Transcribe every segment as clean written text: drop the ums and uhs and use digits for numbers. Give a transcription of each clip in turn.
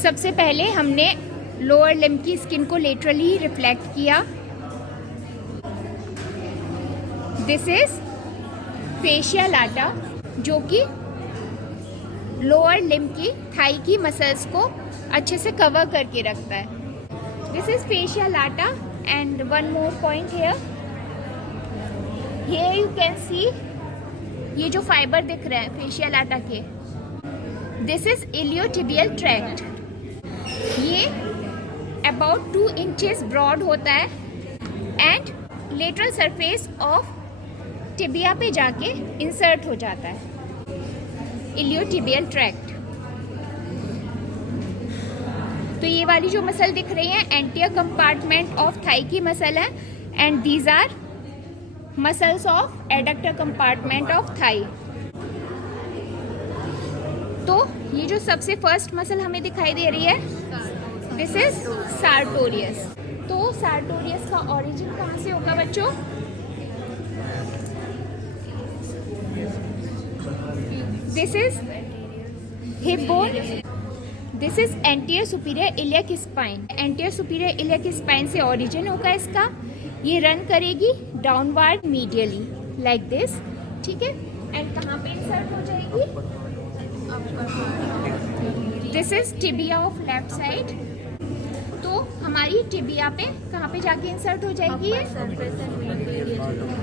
सबसे पहले हमने लोअर लिम्ब की स्किन को लेटरली रिफ्लेक्ट किया। दिस इज फेशियल लाटा, जो कि लोअर लिम्ब की थाई की मसल्स को अच्छे से कवर करके रखता है। This is facial Lata and one more point here you can see, ये जो फाइबर दिख रहे हैं फेशियल लाटा के, दिस इज इलियोटिबियल ट्रैक्ट। ये अबाउट 2 इंचेस ब्रॉड होता है and lateral surface of tibia पे जाके इंसर्ट हो जाता है, इलियोटिबियल ट्रैक्ट। तो ये वाली जो मसल दिख रही है एंटीरियर कंपार्टमेंट ऑफ थाई की मसल है and these our muscles of adductor compartment of thigh. तो ये जो सबसे फर्स्ट मसल हमें दिखाई दे रही है, दिस इज सार्टोरियस। तो सार्टोरियस का ओरिजिन कहाँ से होगा बच्चों? This is hip bone, this is anterior superior iliac spine. Anterior superior iliac spine से ओरिजिन होगा इसका। ये रन करेगी डाउनवर्ड मीडियली लाइक दिस, ठीक है। एंड कहाँ पे इंसर्ट हो जाएगी? This is tibia of left side. तो हमारी टिबिया पे कहाँ पे जाके इंसर्ट हो जाएगी?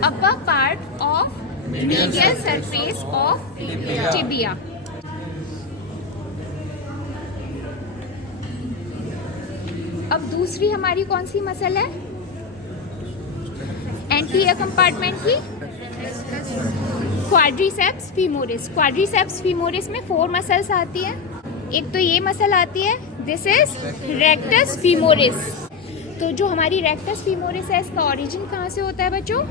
Upper part of medial surface of tibia. अब दूसरी हमारी कौन सी मसल है एंटीरियर कंपार्टमेंट की? Quadriceps femoris. क्वाड्रिसेप्स फीमोरिस में 4 मसल्स आती हैं। एक तो ये मसल आती है, दिस इज रेक्टस फीमोरिस। तो जो हमारी रेक्टस फीमोरिस है, इसका ओरिजिन कहाँ से होता है बच्चों?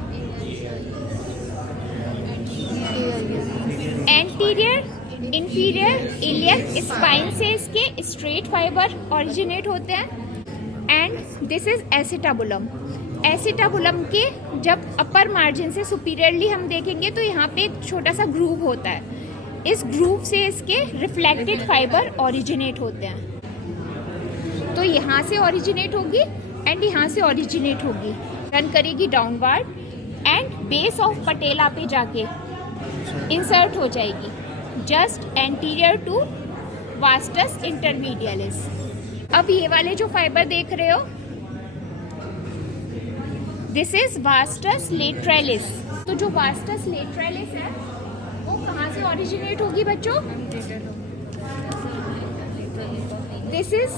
एंटीरियर इंफीरियर इलियक स्पाइन से इसके स्ट्रेट फाइबर ओरिजिनेट होते हैं and this is acetabulum. Acetabulum के जब अपर मार्जिन से सुपीरियरली हम देखेंगे तो यहाँ पे एक छोटा सा ग्रूव होता है। इस ग्रूव से इसके रिफ्लेक्टेड फाइबर ओरिजिनेट होते हैं। तो यहाँ से ओरिजिनेट होगी एंड यहाँ से ओरिजिनेट होगी, रन करेगी downward and base of patella पे जाके इंसर्ट हो जाएगी जस्ट एंटीरियर टू वास्टस इंटरमीडियलिस। अब ये वाले जो फाइबर देख रहे हो, दिस इज वास्टस लेटरलिस। तो जो वास्टस लेटरलिस है वो कहाँ से ओरिजिनेट होगी बच्चों? This is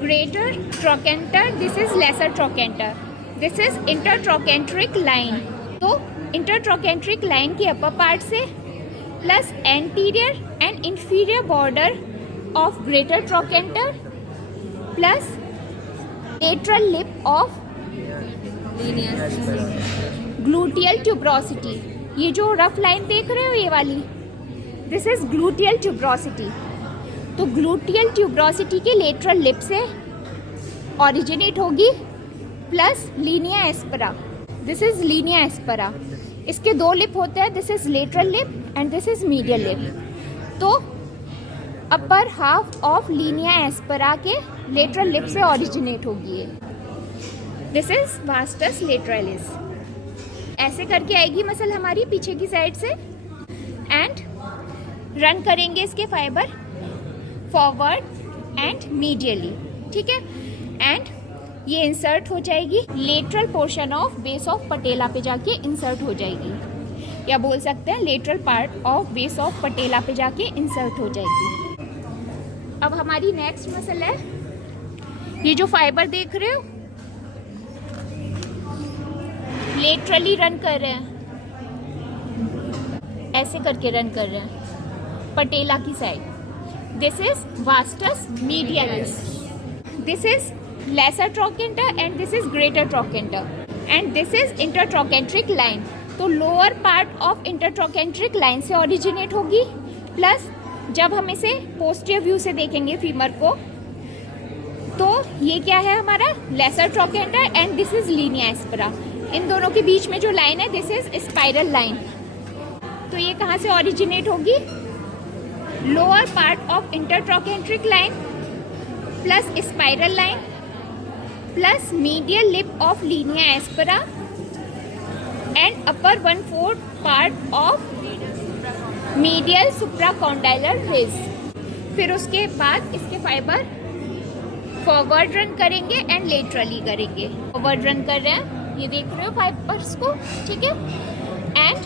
greater trochanter, this is lesser trochanter, this is intertrochanteric line. तो इंटरट्रोकेंट्रिक लाइन की अपर पार्ट से plus anterior and inferior border of greater trochanter plus lateral lip of gluteal tuberosity. ये जो rough line देख रहे हो ये वाली, दिस इज ग्लूटियल ट्यूब्रोसिटी। तो ग्लूटियल ट्यूब्रोसिटी के लेटरल लिप से ओरिजिनेट होगी plus linea aspera, this is linea aspera. इसके 2 लिप होते हैं, this is lateral lip and this is medial lip. तो upper half of linea aspera के lateral lip से ओरिजिनेट होगी ये, दिस इज वास्टस लेटरलिस। ऐसे करके आएगी मसल हमारी पीछे की साइड से एंड रन करेंगे इसके फाइबर फॉरवर्ड एंड मीडियली, ठीक है। एंड ये इंसर्ट हो जाएगी lateral portion of base of patella पे जाके इंसर्ट हो जाएगी, या बोल सकते हैं lateral part of base of patella पे जाके इंसर्ट हो जाएगी। अब हमारी नेक्स्ट मसल है, ये जो फाइबर देख रहे हो लेटरली रन कर रहे हैं, ऐसे करके रन कर रहे हैं पटेला की साइड। This is vastus medialis, this is lesser trochanter and this is greater trochanter and this is intertrochanteric line. तो lower part of intertrochanteric line से ओरिजिनेट होगी प्लस जब हम इसे पोस्टीरियर व्यू से देखेंगे फीमर को, तो ये क्या है हमारा lesser trochanter and this is linea aspera. इन दोनों के बीच में जो लाइन है दिस इज स्पाइरल लाइन। तो ये कहाँ से ओरिजिनेट होगी? Lower part of intertrochanteric line plus spiral line plus medial lip of linea aspera and upper 1/4 part of medial supracondylar ridge. फिर उसके बाद इसके फाइबर फॉरवर्ड रन करेंगे एंड लेटरली करेंगे। फॉरवर्ड रन कर रहे हैं, ये देख रहे हो फाइबर्स को, ठीक है। And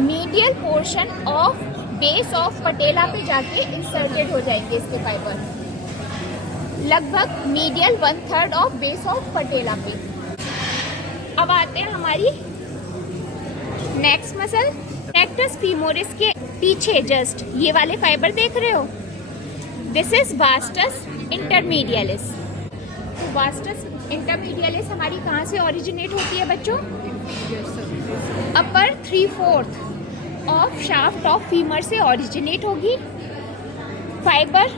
medial portion of base of patella पे जाके इंसर्टेड हो जाएंगे इसके फाइबर, लगभग medial 1/3 of base of patella पे। अब आते हैं हमारी नेक्स्ट मसल, रेक्टस फीमोरिस के पीछे जस्ट ये वाले फाइबर देख रहे हो, दिस इज वास्टस इंटरमीडियलिस। तो वास्टस इंटरमीडियलिस हमारी कहाँ से ओरिजिनेट होती है बच्चों? अपर 3/4 ऑफ शाफ्ट ऑफ फीमर से ओरिजिनेट होगी। फाइबर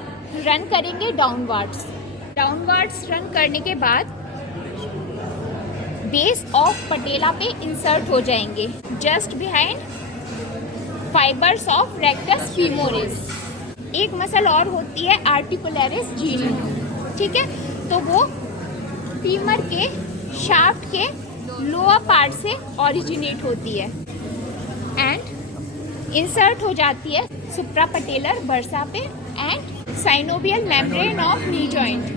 रन करेंगे डाउनवर्ड्स, डाउनवर्ड्स रन करने के बाद बेस ऑफ पटेला पे इंसर्ट हो जाएंगे just behind fibres of rectus femoris. एक मसल और होती है आर्टिकुलरिस जीनी, ठीक है। तो वो फीमर के शाफ्ट के लोअर पार्ट से ओरिजिनेट होती है एंड इंसर्ट हो जाती है सुप्रापटेलर बर्सा पे and synovial membrane of knee joint.